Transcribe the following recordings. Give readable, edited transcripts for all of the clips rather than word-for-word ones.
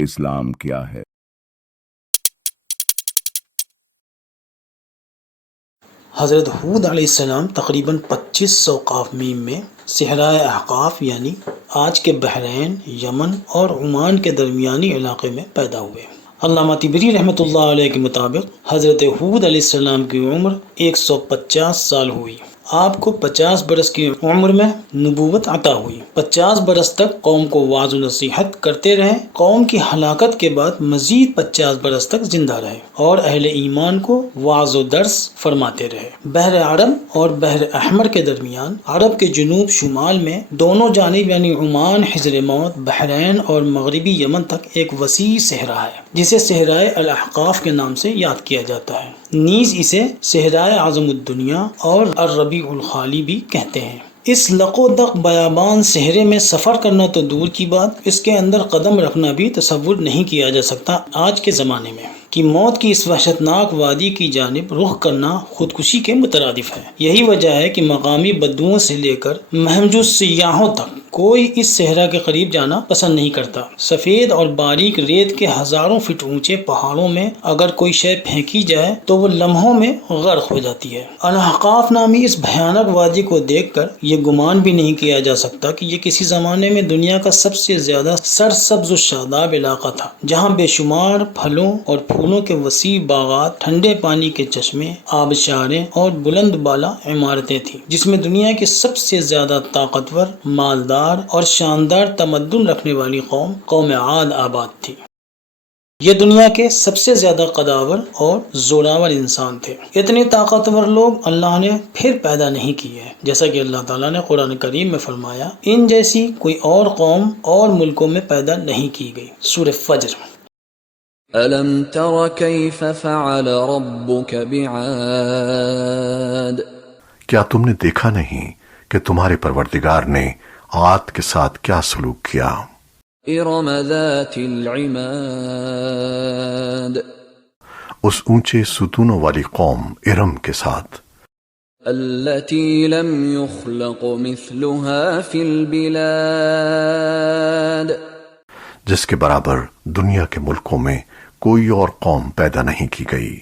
اسلام کیا ہے؟ حضرت حود علیہ السلام تقریباً 2500 قاف میم میں صحرائے احقاف یعنی آج کے بحرین، یمن اور عمان کے درمیانی علاقے میں پیدا ہوئے۔ علامہ طبری رحمۃ اللہ علیہ کے مطابق حضرت حود علیہ السلام کی عمر 150 سال ہوئی۔ آپ کو 50 برس کی عمر میں نبوت عطا ہوئی۔ 50 برس تک قوم کو وعظ و نصیحت کرتے رہے۔ قوم کی ہلاکت کے بعد مزید 50 برس تک زندہ رہے اور اہل ایمان کو وعظ و درس فرماتے رہے۔ بحر عرب اور بحر احمر کے درمیان عرب کے جنوب شمال میں دونوں جانب یعنی عمان، حضر موت، بحرین اور مغربی یمن تک ایک وسیع صحرا ہے جسے صحرائے الاحقاف کے نام سے یاد کیا جاتا ہے۔ نیز اسے صحرائے اعظم الدنیا اور الربیع الخالی بھی کہتے ہیں۔ اس لقو دق بیابان صحرے میں سفر کرنا تو دور کی بات، اس کے اندر قدم رکھنا بھی تصور نہیں کیا جا سکتا آج کے زمانے میں، کہ موت کی اس وحشتناک وادی کی جانب رخ کرنا خودکشی کے مترادف ہے۔ یہی وجہ ہے کہ مقامی بدوؤں سے لے کر مہمجوز سیاحوں تک کوئی اس صحرا کے قریب جانا پسند نہیں کرتا۔ سفید اور باریک ریت کے ہزاروں فٹ اونچے پہاڑوں میں اگر کوئی شے پھینکی جائے تو وہ لمحوں میں غرق ہو جاتی ہے۔ الاحقاف نامی اس بھیانک وادی کو دیکھ کر یہ گمان بھی نہیں کیا جا سکتا کہ یہ کسی زمانے میں دنیا کا سب سے زیادہ سرسبز و شاداب علاقہ تھا، جہاں بے شمار پھلوں اور پھولوں کے وسیع باغات، ٹھنڈے پانی کے چشمے، آبشاریں اور بلند بالا عمارتیں تھیں، جس میں دنیا کی سب سے زیادہ طاقتور، مالدار اور شاندار تمدن رکھنے والی قوم عاد آباد تھی۔ یہ دنیا کے سب سے زیادہ قداور اور زوراور انسان تھے۔ اتنے طاقتور لوگ اللہ نے پھر پیدا نہیں کیے، جیسا کہ اللہ تعالیٰ نے قرآن کریم میں فرمایا، ان جیسی کوئی اور قوم اور ملکوں میں پیدا نہیں کی گئی۔ سورہ فجر۔ أَلَمْ تَرَ كَيْفَ فَعَلَ رَبُّكَ بِعَادٍ؟ کیا تم نے دیکھا نہیں کہ تمہارے پروردگار نے عاد کے ساتھ کیا سلوک کیا؟ إِرَمَ ذَاتِ الْعِمَادِ، اس اونچے ستونوں والی قوم ارم کے ساتھ، التي لم يخلق مثلها في البلاد، جس کے برابر دنیا کے ملکوں میں کوئی اور قوم پیدا نہیں کی گئی۔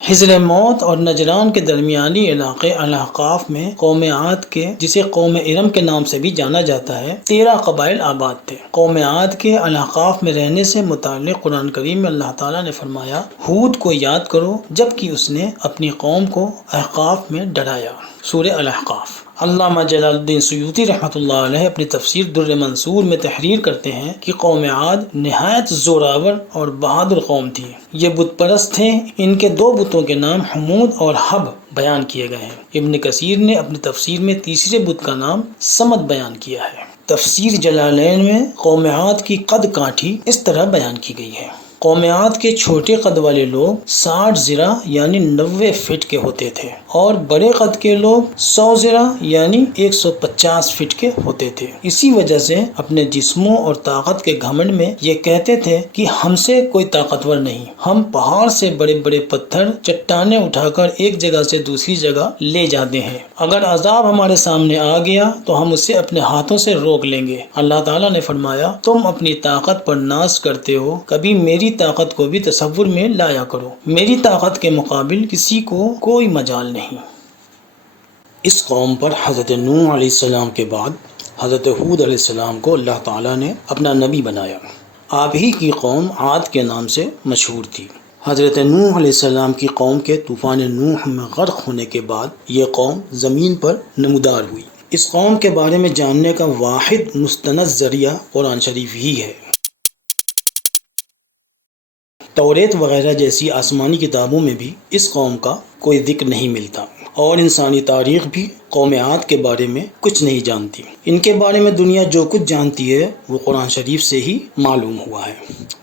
حضر موت اور نجران کے درمیانی علاقے الاحقاف میں قوم عاد کے، جسے قوم ارم کے نام سے بھی جانا جاتا ہے، 13 قبائل آباد تھے۔ قوم عاد کے الاحقاف میں رہنے سے متعلق قرآن کریم میں اللہ تعالیٰ نے فرمایا، ہود کو یاد کرو جبکہ اس نے اپنی قوم کو احقاف میں ڈرایا۔ سورہ الاحقاف۔ علامہ جلال الدین سیوطی رحمۃ اللہ علیہ اپنی تفسیر در منصور میں تحریر کرتے ہیں کہ قوم عاد نہایت زوراور اور بہادر قوم تھی۔ یہ بت پرست تھے۔ ان کے 2 بتوں کے نام حمود اور حب بیان کیے گئے ہیں۔ ابن کثیر نے اپنی تفسیر میں تیسرے بت کا نام صمد بیان کیا ہے۔ تفسیر جلالین میں قوم عاد کی قد کانٹھی اس طرح بیان کی گئی ہے۔ قوم عاد کے چھوٹے قد والے لوگ 60 ذراع یعنی 90 فٹ کے ہوتے تھے اور بڑے قد کے لوگ 100 ذراع یعنی 150 فٹ کے ہوتے تھے۔ اسی وجہ سے اپنے جسموں اور طاقت کے گھمنڈ میں یہ کہتے تھے کہ ہم سے کوئی طاقتور نہیں، ہم پہاڑ سے بڑے بڑے پتھر، چٹانیں اٹھا کر ایک جگہ سے دوسری جگہ لے جاتے ہیں۔ اگر عذاب ہمارے سامنے آ گیا تو ہم اسے اپنے ہاتھوں سے روک لیں گے۔ اللہ تعالیٰ نے فرمایا، تم اپنی طاقت پر ناز کرتے ہو، کبھی میری طاقت کو بھی تصور میں لایا کرو، میری طاقت کے مقابل کسی کو کوئی مجال نہیں۔ اس قوم پر حضرت نوح علیہ السلام کے بعد حضرت حود علیہ السلام کو اللہ تعالیٰ نے اپنا نبی بنایا۔ آپ ہی کی قوم عاد کے نام سے مشہور تھی۔ حضرت نوح علیہ السلام کی قوم کے طوفان نوح میں غرق ہونے کے بعد یہ قوم زمین پر نمودار ہوئی۔ اس قوم کے بارے میں جاننے کا واحد مستند ذریعہ قرآن شریف ہی ہے۔ توریت وغیرہ جیسی آسمانی کتابوں میں بھی اس قوم کا کوئی ذکر نہیں ملتا، اور انسانی تاریخ بھی قوم عاد کے بارے میں کچھ نہیں جانتی۔ ان کے بارے میں دنیا جو کچھ جانتی ہے وہ قرآن شریف سے ہی معلوم ہوا ہے۔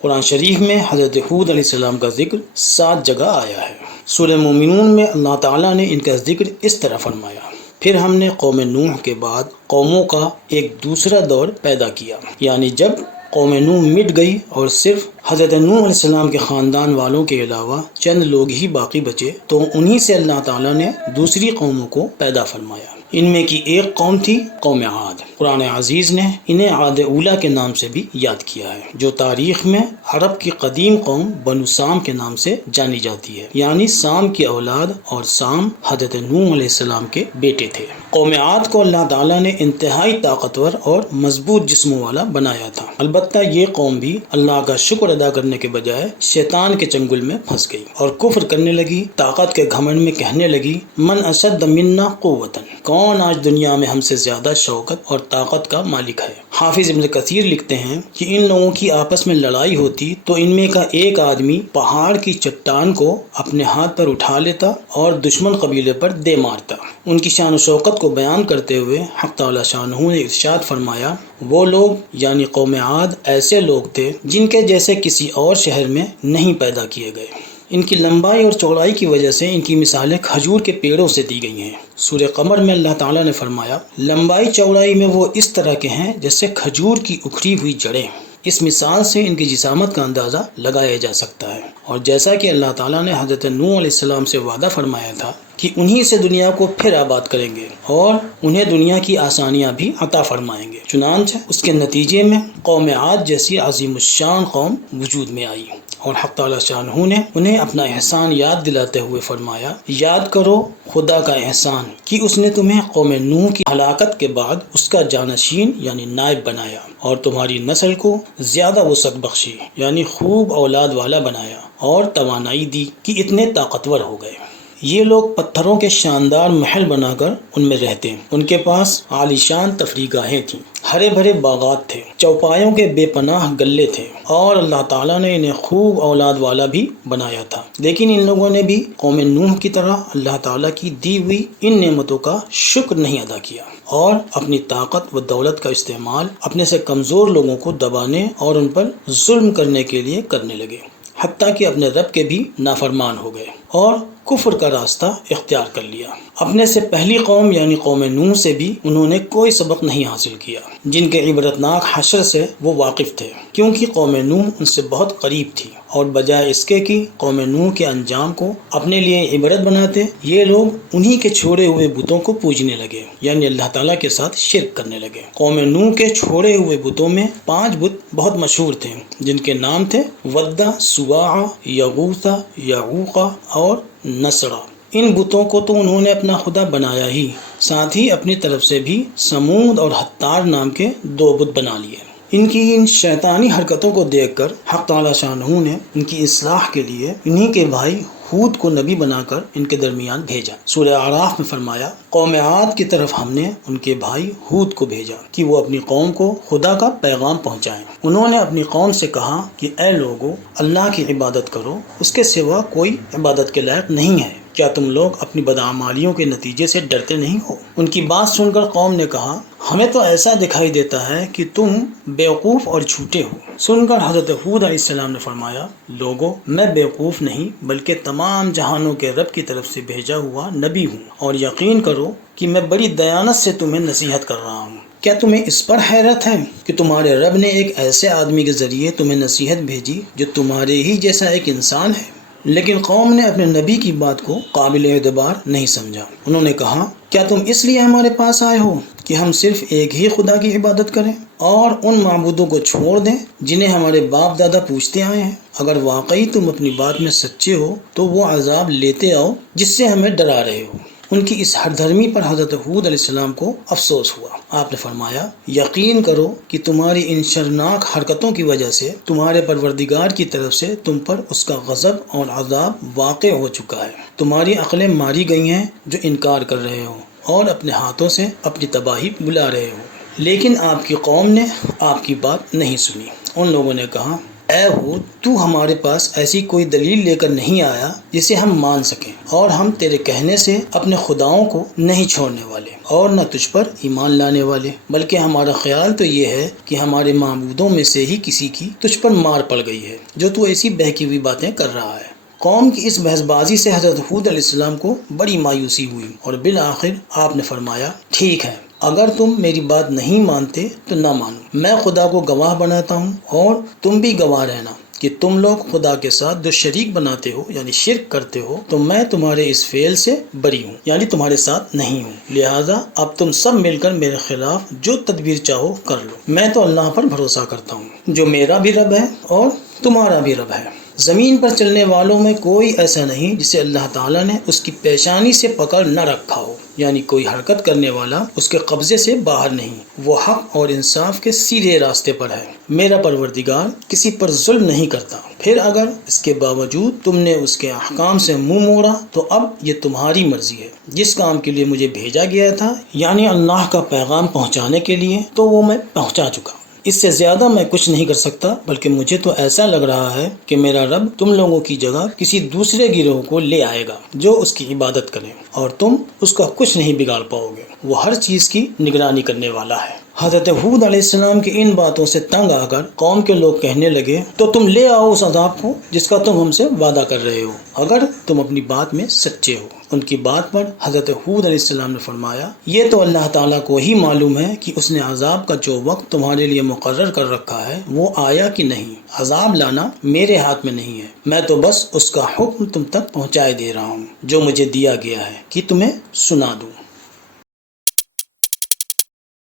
قرآن شریف میں حضرت حود علیہ السلام کا ذکر 7 جگہ آیا ہے۔ سورہ مومنون میں اللہ تعالیٰ نے ان کا ذکر اس طرح فرمایا، پھر ہم نے قوم نوح کے بعد قوموں کا ایک دوسرا دور پیدا کیا، یعنی جب قوم نوح مٹ گئی اور صرف حضرت نوح علیہ السلام کے خاندان والوں کے علاوہ چند لوگ ہی باقی بچے، تو انہی سے اللہ تعالیٰ نے دوسری قوموں کو پیدا فرمایا۔ ان میں کی ایک قوم تھی قوم عاد۔ قرآن عزیز نے انہیں عاد اولا کے نام سے بھی یاد کیا ہے، جو تاریخ میں عرب کی قدیم قوم بنو سام کے نام سے جانی جاتی ہے، یعنی سام کی اولاد، اور سام حضرت نوح علیہ السلام کے بیٹے تھے۔ قوم عاد کو اللہ تعالیٰ نے انتہائی طاقتور اور مضبوط جسموں والا بنایا تھا، البتہ یہ قوم بھی اللہ کا شکر ادا کرنے کے بجائے شیطان کے چنگل میں پھنس گئی اور کفر کرنے لگی، طاقت کے گھمنڈ میں کہنے لگی من اشد منا قوتاً، کون آج دنیا میں ہم سے زیادہ شوکت اور طاقت کا مالک ہے۔ حافظ ابن کثیر لکھتے ہیں کہ ان لوگوں کی آپس میں لڑائی ہوتی تو ان میں کا ایک آدمی پہاڑ کی چٹان کو اپنے ہاتھ پر اٹھا لیتا اور دشمن قبیلے پر دے مارتا۔ ان کی شان و شوکت کو بیان کرتے ہوئے حق تعالی شانہ نے ارشاد فرمایا، وہ لوگ یعنی قوم عاد ایسے لوگ تھے جن کے جیسے کسی اور شہر میں نہیں پیدا کیے گئے۔ ان کی لمبائی اور چوڑائی کی وجہ سے ان کی مثالیں کھجور کے پیڑوں سے دی گئی ہیں۔ سورہ قمر میں اللہ تعالیٰ نے فرمایا، لمبائی چوڑائی میں وہ اس طرح کے ہیں جیسے کھجور کی اکھڑی ہوئی جڑیں۔ اس مثال سے ان کی جسامت کا اندازہ لگایا جا سکتا ہے، اور جیسا کہ اللہ تعالیٰ نے حضرت نوح علیہ السلام سے وعدہ فرمایا تھا کہ انہی سے دنیا کو پھر آباد کریں گے اور انہیں دنیا کی آسانیاں بھی عطا فرمائیں گے، چنانچہ اس کے نتیجے میں قوم عاد جیسی عظیم الشان قوم وجود میں آئی، اور حق تعالی شانہ نے انہیں اپنا احسان یاد دلاتے ہوئے فرمایا، یاد کرو خدا کا احسان کہ اس نے تمہیں قوم نوح کی ہلاکت کے بعد اس کا جانشین یعنی نائب بنایا، اور تمہاری نسل کو زیادہ وسعت بخشی یعنی خوب اولاد والا بنایا، اور توانائی دی کہ اتنے طاقتور ہو گئے۔ یہ لوگ پتھروں کے شاندار محل بنا کر ان میں رہتے، ان کے پاس عالیشان تفریح گاہیں تھیں، ہرے بھرے باغات تھے، چوپایوں کے بے پناہ گلے تھے، اور اللہ تعالیٰ نے انہیں خوب اولاد والا بھی بنایا تھا۔ لیکن ان لوگوں نے بھی قوم نوح کی طرح اللہ تعالیٰ کی دی ہوئی ان نعمتوں کا شکر نہیں ادا کیا، اور اپنی طاقت و دولت کا استعمال اپنے سے کمزور لوگوں کو دبانے اور ان پر ظلم کرنے کے لیے کرنے لگے، حتیٰ کہ اپنے رب کے بھی نافرمان ہو گئے اور کفر کا راستہ اختیار کر لیا۔ اپنے سے پہلی قوم یعنی قوم نوح سے بھی انہوں نے کوئی سبق نہیں حاصل کیا، جن کے عبرتناک حشر سے وہ واقف تھے، کیونکہ قوم نوح ان سے بہت قریب تھی، اور بجائے اس کے کہ قوم نوح کے انجام کو اپنے لیے عبرت بناتے، یہ لوگ انہی کے چھوڑے ہوئے بتوں کو پوجنے لگے، یعنی اللہ تعالیٰ کے ساتھ شرک کرنے لگے۔ قوم نوح کے چھوڑے ہوئے بتوں میں 5 بت بہت مشہور تھے، جن کے نام تھے ودہ، سواع، یغوث، یعوق اور نصرہ۔ ان بتوں کو تو انہوں نے اپنا خدا بنایا ہی، ساتھ ہی اپنی طرف سے بھی سمود اور حتار نام کے 2 بت بنا لیے۔ ان کی ان شیطانی حرکتوں کو دیکھ کر حق تعالی شانہ نے ان کی اصلاح کے لیے انہی کے بھائی ہود کو نبی بنا کر ان کے درمیان بھیجا۔ سورہ اعراف میں فرمایا، قوم عاد کی طرف ہم نے ان کے بھائی ہود کو بھیجا کہ وہ اپنی قوم کو خدا کا پیغام پہنچائیں۔ انہوں نے اپنی قوم سے کہا کہ اے لوگو، اللہ کی عبادت کرو، اس کے سوا کوئی عبادت کے لائق نہیں ہے۔ کیا تم لوگ اپنی بدعمالیوں کے نتیجے سے ڈرتے نہیں ہو؟ ان کی بات سن کر قوم نے کہا، ہمیں تو ایسا دکھائی دیتا ہے کہ تم بیوقوف اور جھوٹے ہو۔ سن کر حضرت ہود علیہ السلام نے فرمایا، لوگو، میں بیوقوف نہیں بلکہ تمام جہانوں کے رب کی طرف سے بھیجا ہوا نبی ہوں، اور یقین کرو کہ میں بڑی دیانت سے تمہیں نصیحت کر رہا ہوں۔ کیا تمہیں اس پر حیرت ہے کہ تمہارے رب نے ایک ایسے آدمی کے ذریعے تمہیں نصیحت بھیجی جو تمہارے ہی جیسا ایک انسان ہے؟ لیکن قوم نے اپنے نبی کی بات کو قابل اعتبار نہیں سمجھا۔ انہوں نے کہا، کیا تم اس لیے ہمارے پاس آئے ہو کہ ہم صرف ایک ہی خدا کی عبادت کریں اور ان معبودوں کو چھوڑ دیں جنہیں ہمارے باپ دادا پوجتے آئے ہیں؟ اگر واقعی تم اپنی بات میں سچے ہو تو وہ عذاب لیتے آؤ جس سے ہمیں ڈرا رہے ہو۔ ان کی اس ہر دھرمی پر حضرت ہود علیہ السلام کو افسوس ہوا۔ آپ نے فرمایا، یقین کرو کہ تمہاری ان شرناک حرکتوں کی وجہ سے تمہارے پروردگار کی طرف سے تم پر اس کا غضب اور عذاب واقع ہو چکا ہے۔ تمہاری عقلیں ماری گئی ہیں جو انکار کر رہے ہو اور اپنے ہاتھوں سے اپنی تباہی بلا رہے ہو، لیکن آپ کی قوم نے آپ کی بات نہیں سنی۔ ان لوگوں نے کہا، اے ہود، تو ہمارے پاس ایسی کوئی دلیل لے کر نہیں آیا جسے ہم مان سکیں، اور ہم تیرے کہنے سے اپنے خداؤں کو نہیں چھوڑنے والے اور نہ تجھ پر ایمان لانے والے، بلکہ ہمارا خیال تو یہ ہے کہ ہمارے معبودوں میں سے ہی کسی کی تجھ پر مار پڑ گئی ہے جو تو ایسی بہکی ہوئی باتیں کر رہا ہے۔ قوم کی اس بحث بازی سے حضرت ہود علیہ السلام کو بڑی مایوسی ہوئی، اور بالآخر آپ نے فرمایا، ٹھیک ہے، اگر تم میری بات نہیں مانتے تو نہ مانو، میں خدا کو گواہ بناتا ہوں اور تم بھی گواہ رہنا کہ تم لوگ خدا کے ساتھ جو شریک بناتے ہو یعنی شرک کرتے ہو تو میں تمہارے اس فعل سے بری ہوں یعنی تمہارے ساتھ نہیں ہوں، لہٰذا اب تم سب مل کر میرے خلاف جو تدبیر چاہو کر لو، میں تو اللہ پر بھروسہ کرتا ہوں جو میرا بھی رب ہے اور تمہارا بھی رب ہے۔ زمین پر چلنے والوں میں کوئی ایسا نہیں جسے اللہ تعالیٰ نے اس کی پیشانی سے پکڑ نہ رکھا ہو، یعنی کوئی حرکت کرنے والا اس کے قبضے سے باہر نہیں، وہ حق اور انصاف کے سیدھے راستے پر ہے۔ میرا پروردگار کسی پر ظلم نہیں کرتا، پھر اگر اس کے باوجود تم نے اس کے احکام سے منہ موڑا تو اب یہ تمہاری مرضی ہے۔ جس کام کے لیے مجھے بھیجا گیا تھا یعنی اللہ کا پیغام پہنچانے کے لیے تو وہ میں پہنچا چکا، اس سے زیادہ میں کچھ نہیں کر سکتا، بلکہ مجھے تو ایسا لگ رہا ہے کہ میرا رب تم لوگوں کی جگہ کسی دوسرے گروہ کو لے آئے گا جو اس کی عبادت کرے اور تم اس کا کچھ نہیں بگاڑ پاؤ گے، وہ ہر چیز کی نگرانی کرنے والا ہے۔ حضرت ہود علیہ السلام کی ان باتوں سے تنگ آ کر قوم کے لوگ کہنے لگے تو تم لے آؤ اس عذاب کو جس کا تم ہم سے وعدہ کر رہے ہو اگر تم اپنی بات میں سچے ہو۔ ان کی بات پر حضرت ہود علیہ السلام نے فرمایا یہ تو اللہ تعالیٰ کو ہی معلوم ہے کہ اس نے عذاب کا جو وقت تمہارے لیے مقرر کر رکھا ہے وہ آیا کہ نہیں، عذاب لانا میرے ہاتھ میں نہیں ہے، میں تو بس اس کا حکم تم تک پہنچائے دے رہا ہوں جو مجھے دیا گیا ہے کہ تمہیں سنا دوں۔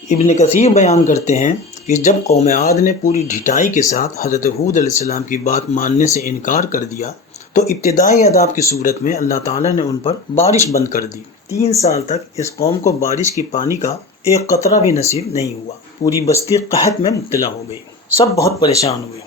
ابن کثیر بیان کرتے ہیں کہ جب قوم عاد نے پوری ڈھٹائی کے ساتھ حضرت ہود علیہ السلام کی بات ماننے سے انکار کر دیا تو ابتدائی عذاب کی صورت میں اللہ تعالیٰ نے ان پر بارش بند کر دی۔ 3 سال تک اس قوم کو بارش کی پانی کا ایک قطرہ بھی نصیب نہیں ہوا، پوری بستی قحط میں مبتلا ہو گئی، سب بہت پریشان ہوئے۔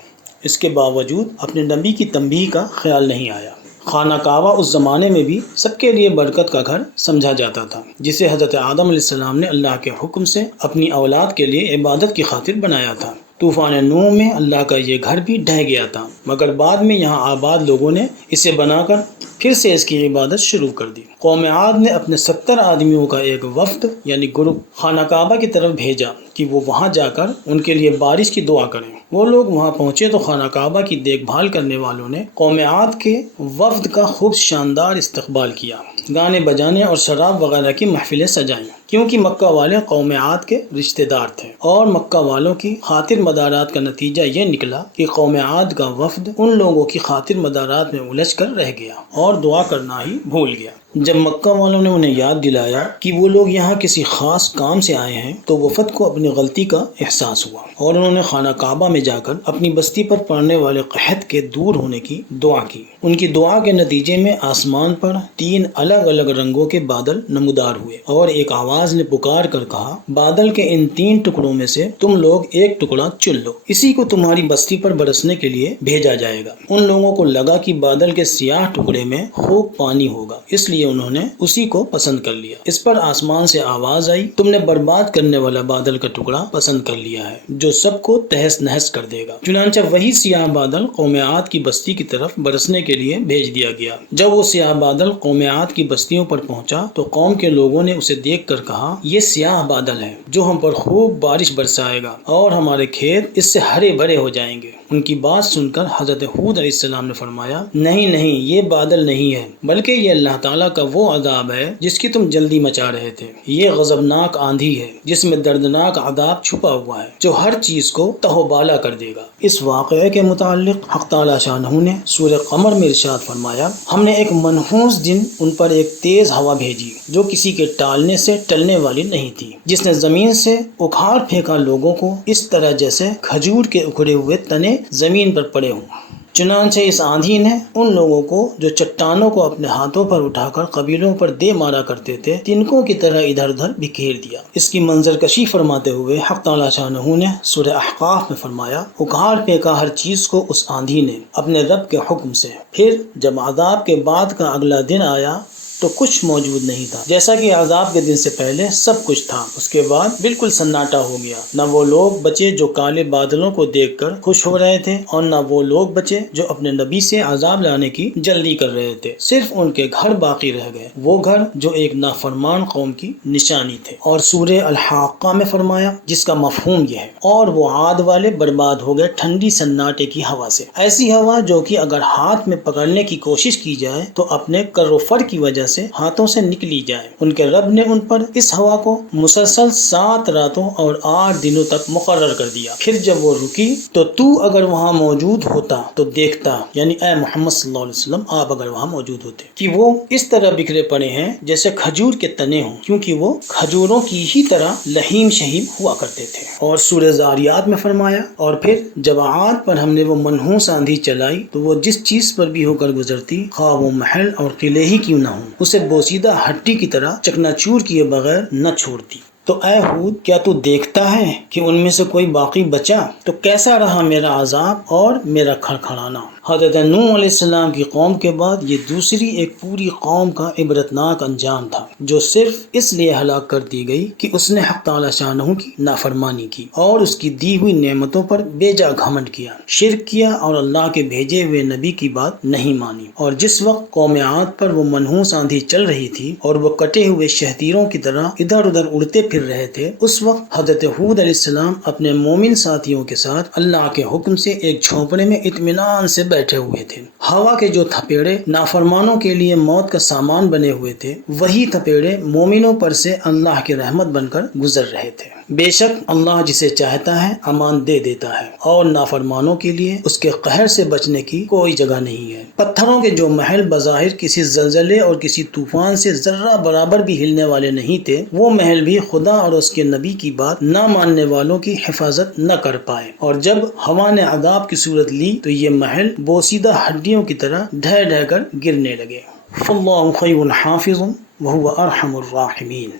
اس کے باوجود اپنے نبی کی تنبیہ کا خیال نہیں آیا۔ خانہ کعبہ اس زمانے میں بھی سب کے لیے برکت کا گھر سمجھا جاتا تھا، جسے حضرت آدم علیہ السلام نے اللہ کے حکم سے اپنی اولاد کے لیے عبادت کی خاطر بنایا تھا۔ طوفان نوح میں اللہ کا یہ گھر بھی ڈھہ گیا تھا، مگر بعد میں یہاں آباد لوگوں نے اسے بنا کر پھر سے اس کی عبادت شروع کر دی۔ قوم عاد نے اپنے 70 آدمیوں کا ایک وفد یعنی گروپ خانہ کعبہ کی طرف بھیجا کہ وہ وہاں جا کر ان کے لیے بارش کی دعا کریں۔ وہ لوگ وہاں پہنچے تو خانہ کعبہ کی دیکھ بھال کرنے والوں نے قوم عاد کے وفد کا خوب شاندار استقبال کیا، گانے بجانے اور شراب وغیرہ کی محفلیں سجائیں، کیونکہ مکہ والے قوم عاد کے رشتہ دار تھے، اور مکہ والوں کی خاطر مدارات کا نتیجہ یہ نکلا کہ قوم عاد کا وفد ان لوگوں کی خاطر مدارات میں الجھ کر رہ گیا اور دعا کرنا ہی بھول گیا۔ جب مکہ والوں نے انہیں یاد دلایا کہ وہ لوگ یہاں کسی خاص کام سے آئے ہیں تو وفد کو اپنی غلطی کا احساس ہوا اور انہوں نے خانہ کعبہ میں جا کر اپنی بستی پر پڑنے والے قحط کے دور ہونے کی دعا کی۔ ان کی دعا کے نتیجے میں آسمان پر 3 الگ الگ رنگوں کے بادل نمودار ہوئے اور ایک آواز نے پکار کر کہا بادل کے ان 3 ٹکڑوں میں سے تم لوگ ایک ٹکڑا چن لو، اسی کو تمہاری بستی پر برسنے کے لیے بھیجا جائے گا۔ ان لوگوں کو لگا کہ بادل کے سیاہ ٹکڑے میں خوب پانی ہوگا، اس لیے انہوں نے اسی کو پسند کر لیا۔ اس پر آسمان سے آواز آئی تم نے برباد کرنے والا بادل کا ٹکڑا پسند کر لیا ہے جو سب کو تہس نہس کر دے گا۔ چنانچہ وہی سیاہ بادل قوم عاد کی بستی کی طرف برسنے کے لیے بھیج دیا گیا۔ جب وہ سیاہ بادل قوم عاد کی بستیوں پر پہنچا تو قوم کے لوگوں نے اسے دیکھ کر کہا یہ سیاہ بادل ہے جو ہم پر خوب بارش برسائے گا اور ہمارے کھیت اس سے ہرے بھرے ہو جائیں گے۔ ان کی بات سن کر حضرت ہود علیہ السلام نے فرمایا نہیں یہ بادل نہیں ہے، بلکہ یہ اللہ تعالیٰ کا وہ عذاب ہے جس کی تم جلدی مچا رہے تھے۔ یہ غضبناک آندھی ہے جس میں دردناک عذاب چھپا ہوا ہے جو ہر چیز کو تہو بالا کر دے گا۔ اس واقعے کے متعلق حق تعالیٰ شانہ نے سورہ قمر میں ارشاد فرمایا ہم نے ایک منحوس دن ان پر ایک تیز ہوا بھیجی جو کسی کے ٹالنے سے ٹلنے والی نہیں تھی، جس نے زمین سے اکھاڑ پھینکا لوگوں کو اس طرح جیسے کھجور کے اکھڑے ہوئے تنے زمین پر پڑے ہوں۔ چنانچہ اس آندھی نے ان لوگوں کو جو چٹانوں کو اپنے ہاتھوں پر اٹھا کر قبیلوں پر دے مارا کرتے تھے تنکوں کی طرح ادھر ادھر بکھیر دیا۔ اس کی منظر کشی فرماتے ہوئے حق تعالیٰ شانہ نے سورہ احقاف میں فرمایا اکھاڑ پھینکا ہر چیز کو اس آندھی نے اپنے رب کے حکم سے، پھر جب عذاب کے بعد کا اگلا دن آیا تو کچھ موجود نہیں تھا، جیسا کہ عذاب کے دن سے پہلے سب کچھ تھا۔ اس کے بعد بالکل سناٹا ہو گیا، نہ وہ لوگ بچے جو کالے بادلوں کو دیکھ کر خوش ہو رہے تھے اور نہ وہ لوگ بچے جو اپنے نبی سے عذاب لانے کی جلدی کر رہے تھے، صرف ان کے گھر باقی رہ گئے، وہ گھر جو ایک نافرمان قوم کی نشانی تھے۔ اور سورہ الحاقہ میں فرمایا جس کا مفہوم یہ ہے اور وہ عاد والے برباد ہو گئے ٹھنڈی سناٹے کی ہوا سے، ایسی ہوا جو کہ اگر ہاتھ میں پکڑنے کی کوشش کی جائے تو اپنے کر و فر کی وجہ سے ہاتھوں سے نکلی جائے۔ ان کے رب نے ان پر اس ہوا کو مسلسل 7 راتوں اور 8 دنوں تک مقرر کر دیا۔ پھر جب وہ رکی تو اگر وہاں موجود ہوتا تو دیکھتا، یعنی اے محمد صلی اللہ علیہ وسلم آپ اگر وہاں موجود ہوتے، کہ وہ اس طرح بکھرے پڑے ہیں جیسے کھجور کے تنے ہوں، کیونکہ وہ کھجوروں کی ہی طرح لہیم شہیم ہوا کرتے تھے۔ اور سورہ زاریات میں فرمایا، اور پھر جب عاد پر ہم نے وہ منحوس آندھی چلائی تو وہ جس چیز پر بھی ہو کر گزرتی، خواہ وہ محل اور قلعے ہی کیوں نہ ہوں، اسے بوسیدہ ہڈی کی طرح چکنا چور کیے بغیر نہ چھوڑتی۔ تو اے ہود، کیا تو دیکھتا ہے کہ ان میں سے کوئی باقی بچا؟ تو کیسا رہا میرا عذاب اور میرا کھڑکھڑانا۔ حضرت نوح علیہ السلام کی قوم کے بعد یہ دوسری ایک پوری قوم کا عبرتناک انجام تھا، جو صرف اس لیے ہلاک کر دی گئی کہ اس نے حق تعالی شانہ کی نافرمانی کی اور اس کی دی ہوئی نعمتوں پر بے جا گھمنڈ کیا، شرک کیا اور اللہ کے بھیجے ہوئے نبی کی بات نہیں مانی۔ اور جس وقت قوم عاد پر وہ منحوس آندھی چل رہی تھی اور وہ کٹے ہوئے شہتیروں کی طرح ادھر ادھر اڑتے پھر رہے تھے، اس وقت حضرت ہود علیہ السلام اپنے مومن ساتھیوں کے ساتھ اللہ کے حکم سے ایک جھونپڑے میں اطمینان سے بیٹھے ہوئے تھے۔ ہوا کے جو تھپیڑے نافرمانوں کے لیے موت کا سامان بنے ہوئے تھے، وہی تھپیڑے مومنوں پر سے اللہ کی رحمت بن کر گزر رہے تھے۔ بے شک اللہ جسے چاہتا ہے امان دے دیتا ہے، اور نافرمانوں کے لیے اس کے قہر سے بچنے کی کوئی جگہ نہیں ہے۔ پتھروں کے جو محل بظاہر کسی زلزلے اور کسی طوفان سے ذرہ برابر بھی ہلنے والے نہیں تھے، وہ محل بھی خدا اور اس کے نبی کی بات نہ ماننے والوں کی حفاظت نہ کر پائے، اور جب ہوا نے عذاب کی صورت لی تو یہ محل بوسیدہ ہڈیوں کی طرح ڈھہ ڈھہ کر گرنے لگے۔ فاللہ خیر حافظ وہو ارحم الراحمین۔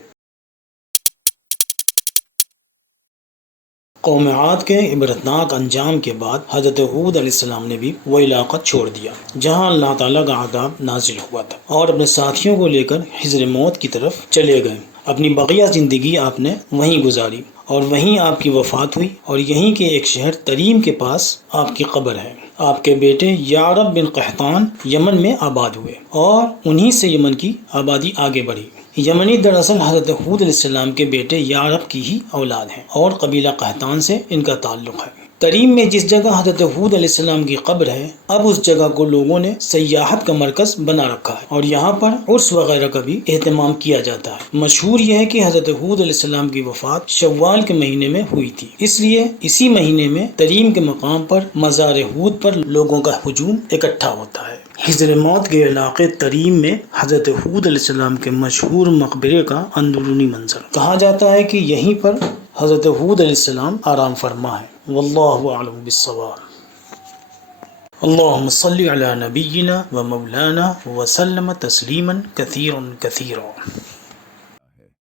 قوم عاد کے عبرتناک انجام کے بعد حضرت ہود علیہ السلام نے بھی وہ علاقہ چھوڑ دیا جہاں اللہ تعالیٰ کا عذاب نازل ہوا تھا، اور اپنے ساتھیوں کو لے کر حضر موت کی طرف چلے گئے۔ اپنی بقیہ زندگی آپ نے وہیں گزاری، اور وہیں آپ کی وفات ہوئی، اور یہیں کے ایک شہر تریم کے پاس آپ کی قبر ہے۔ آپ کے بیٹے یعرب بن قحطان یمن میں آباد ہوئے، اور انہی سے یمن کی آبادی آگے بڑھی۔ یمنی دراصل حضرت ہود علیہ السلام کے بیٹے یعرب کی ہی اولاد ہیں، اور قبیلہ قحطان سے ان کا تعلق ہے۔ تریم میں جس جگہ حضرت ہود علیہ السلام کی قبر ہے، اب اس جگہ کو لوگوں نے سیاحت کا مرکز بنا رکھا ہے، اور یہاں پر عرس وغیرہ کا بھی اہتمام کیا جاتا ہے۔ مشہور یہ ہے کہ حضرت ہود علیہ السلام کی وفات شوال کے مہینے میں ہوئی تھی، اس لیے اسی مہینے میں تریم کے مقام پر مزار ہود پر لوگوں کا ہجوم اکٹھا ہوتا ہے۔ حضر موت کے علاقے تریم میں حضرت ہود علیہ السلام کے مشہور مقبرے کا اندرونی منظر کہا جاتا ہے کہ یہیں پر حضرت ہود علیہ السلام آرام فرما ہے۔ واللہ اعلم بالصواب۔ اللہم صلی علی نبینا و مولانا وسلم تسلیما کثیرا کثیرا۔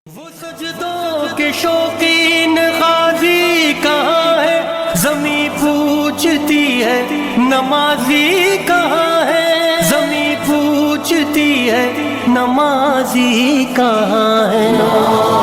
وہ سجدوں کے شوقین غازی کہاں ہے، زمیں پوچھتی ہے نمازی کہاں ہے، زمیں پوچھتی ہے نمازی کہاں ہے۔